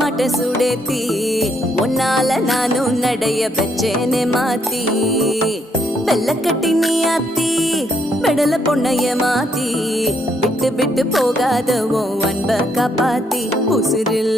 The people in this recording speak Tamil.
மாட்ட சுடேத்தி உன்னால நானும் நடைய பெச்சேனே மாத்தி வெள்ள கட்டி நீ ஆத்தி பெடல பொண்ணைய மாத்தி விட்டு விட்டு போகாத உன் அன்ப காப்பாத்தி உசிரில்